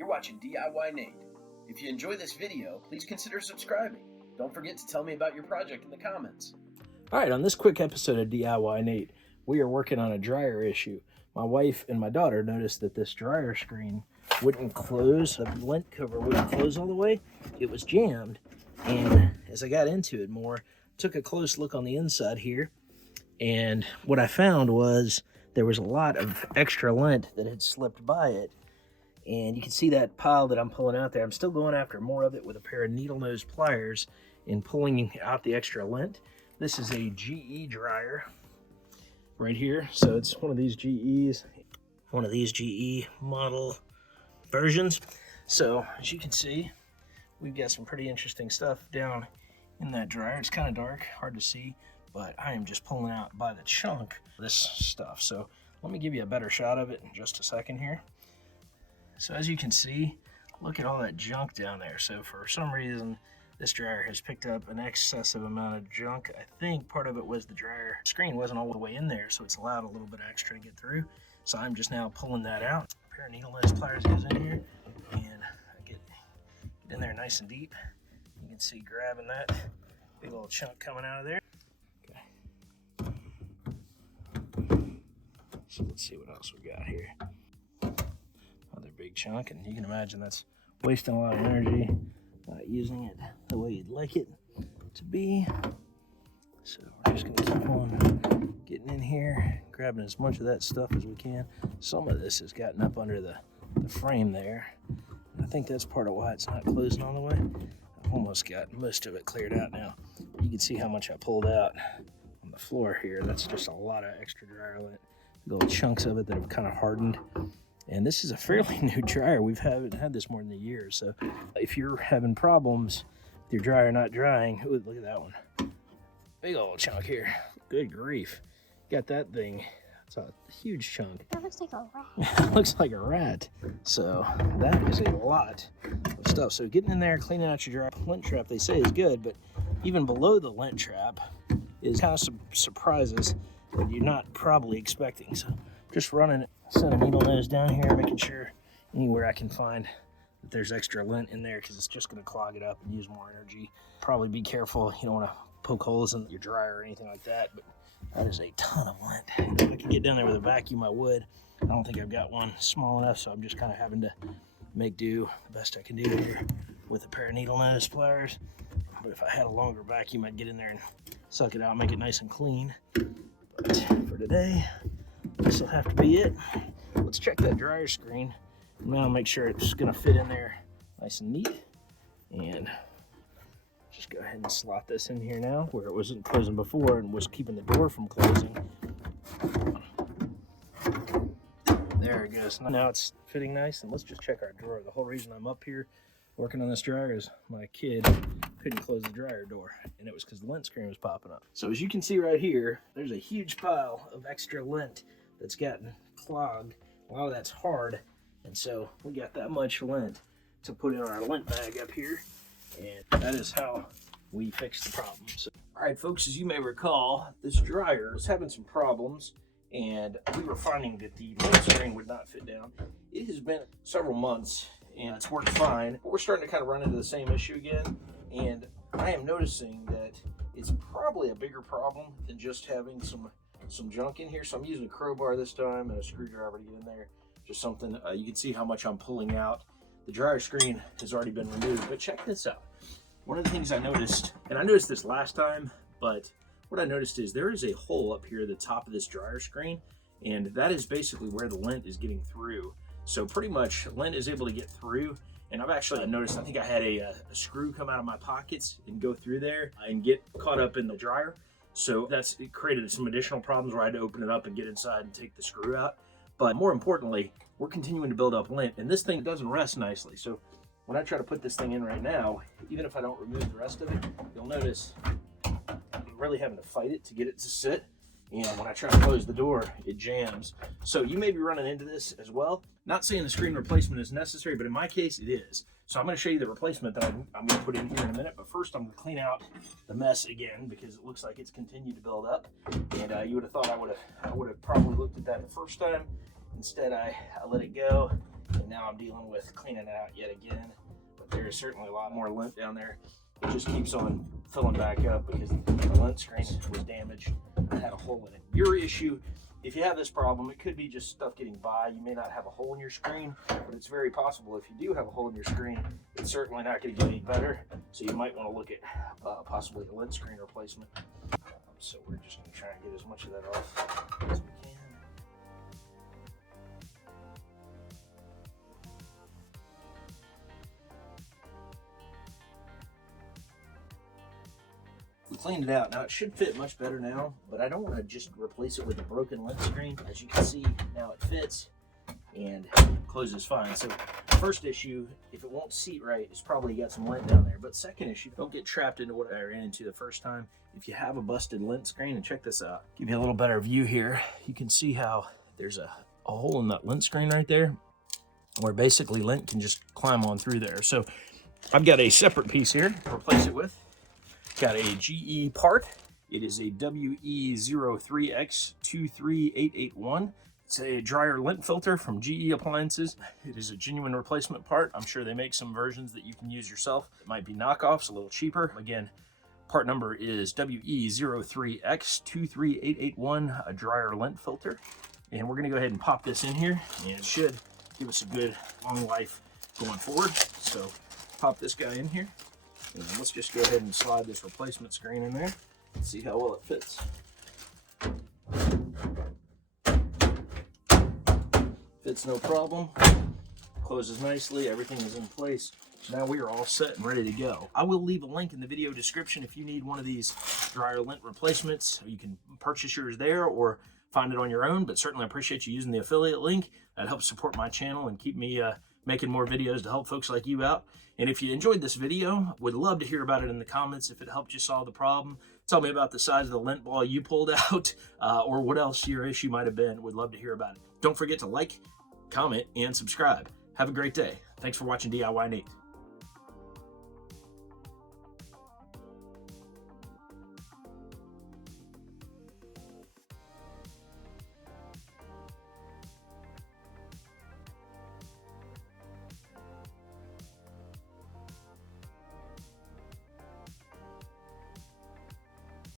You're watching DIYNate. If you enjoy this video, please consider subscribing. Don't forget to tell me about your project in the comments. Alright, on this quick episode of DIYNate, we are working on a dryer issue. My wife and my daughter noticed that this dryer screen wouldn't close, the lint cover wouldn't close all the way. It was jammed, and as I got into it more, took a close look on the inside here, and what I found was there was a lot of extra lint that had slipped by it. And you can see that pile that I'm pulling out there. I'm still going after more of it with a pair of needle nose pliers and pulling out the extra lint. This is a GE dryer right here. So it's one of these GE model versions. So as you can see, we've got some pretty interesting stuff down in that dryer. It's kind of dark, hard to see, but I am just pulling out by the chunk this stuff. So let me give you a better shot of it in just a second here. So as you can see, look at all that junk down there. So for some reason, this dryer has picked up an excessive amount of junk. I think part of it was the dryer screen wasn't all the way in there, so it's allowed a little bit extra to get through. So I'm just now pulling that out. A pair of needle nose pliers goes in here, and I get in there nice and deep. You can see grabbing that big old chunk coming out of there. Okay. So let's see what else we got here. Another big chunk, and you can imagine that's wasting a lot of energy, not using it the way you'd like it to be. So we're just gonna keep on getting in here, grabbing as much of that stuff as we can. Some of this has gotten up under the frame there, and I think that's part of why it's not closing all the way. I've almost got most of it cleared out now. You can see how much I pulled out on the floor here. That's just a lot of extra dryer lint, little chunks of it that have kind of hardened. And this is a fairly new dryer. We haven't had this more than a year. So if you're having problems with your dryer not drying, ooh, look at that one. Big old chunk here. Good grief. Got that thing. It's a huge chunk. That looks like a rat. It looks like a rat. So that is a lot of stuff. So getting in there, cleaning out your dryer. Lint trap, they say, is good, but even below the lint trap is kind of some surprises that you're not probably expecting. So just running it. Set a needle nose down here, making sure anywhere I can find that there's extra lint in there, because it's just going to clog it up and use more energy. Probably be careful. You don't want to poke holes in your dryer or anything like that, but that is a ton of lint. If I could get down there with a vacuum, I would. I don't think I've got one small enough, so I'm just kind of having to make do the best I can do here with a pair of needle nose pliers. But if I had a longer vacuum, I'd get in there and suck it out, make it nice and clean. But for today, this will have to be it. Let's check that dryer screen. Now make sure it's gonna fit in there nice and neat. And just go ahead and slot this in here now, where it wasn't closing before and was keeping the door from closing. There it goes. Now it's fitting nice, and let's just check our drawer. The whole reason I'm up here working on this dryer is my kid couldn't close the dryer door, and it was because the lint screen was popping up. So as you can see right here, there's a huge pile of extra lint that's gotten clogged. A lot of that's hard, and so we got that much lint to put in our lint bag up here, and that is how we fixed the problem. So, all right, folks, as you may recall, this dryer was having some problems, and we were finding that the lint screen would not fit down. It has been several months, and it's worked fine, but we're starting to kind of run into the same issue again, and I am noticing that it's probably a bigger problem than just having some junk in here. So I'm using a crowbar this time and a screwdriver to get in there. Just something, you can see how much I'm pulling out. The dryer screen has already been removed, but check this out. One of the things I noticed, and I noticed this last time, but what I noticed is there is a hole up here at the top of this dryer screen, and that is basically where the lint is getting through. So pretty much lint is able to get through. And I've actually noticed, I think I had a screw come out of my pockets and go through there and get caught up in the dryer. So it created some additional problems where I had to open it up and get inside and take the screw out. But more importantly, we're continuing to build up lint, and this thing doesn't rest nicely. So when I try to put this thing in right now, even if I don't remove the rest of it, you'll notice I'm really having to fight it to get it to sit. And when I try to close the door, it jams. So you may be running into this as well. Not saying the screen replacement is necessary, but in my case, it is. So I'm going to show you the replacement that I'm going to put in here in a minute. But first, I'm going to clean out the mess again, because it looks like it's continued to build up. And you would have thought I would have probably looked at that the first time. Instead, I let it go And now I'm dealing with cleaning it out yet again. But there is certainly a lot more lint down there. It just keeps on filling back up because the lint screen was damaged. I had a hole in it. Your issue, if you have this problem, it could be just stuff getting by. You may not have a hole in your screen, but it's very possible if you do have a hole in your screen, it's certainly not going to get any better. So you might want to look at possibly a lint screen replacement. So we're just going to try and get as much of that off as we can. We cleaned it out. Now it should fit much better now, but I don't want to just replace it with a broken lint screen. As you can see, now it fits and closes fine. So first issue, if it won't seat right, it's probably got some lint down there. But second issue, don't get trapped into what I ran into the first time. If you have a busted lint screen, and check this out, give you a little better view here. You can see how there's a hole in that lint screen right there, where basically lint can just climb on through there. So I've got a separate piece here to replace it with. Got a GE part. It is a WE03X23881. It's a dryer lint filter from GE Appliances. It is a genuine replacement part. I'm sure they make some versions that you can use yourself. It might be knockoffs, a little cheaper. Again, part number is WE03X23881, a dryer lint filter. And we're gonna go ahead and pop this in here, and it should give us a good long life going forward. So pop this guy in here. And let's just go ahead and slide this replacement screen in there and see how well it fits. Fits no problem. Closes nicely. Everything is in place. Now we are all set and ready to go. I will leave a link in the video description if you need one of these dryer lint replacements. You can purchase yours there or find it on your own, but certainly I appreciate you using the affiliate link. That helps support my channel and keep me making more videos to help folks like you out. And if you enjoyed this video, would love to hear about it in the comments. If it helped you solve the problem, tell me about the size of the lint ball you pulled out or what else your issue might have been. Would love to hear about it. Don't forget to like, comment, and subscribe. Have a great day. Thanks for watching DIYNate.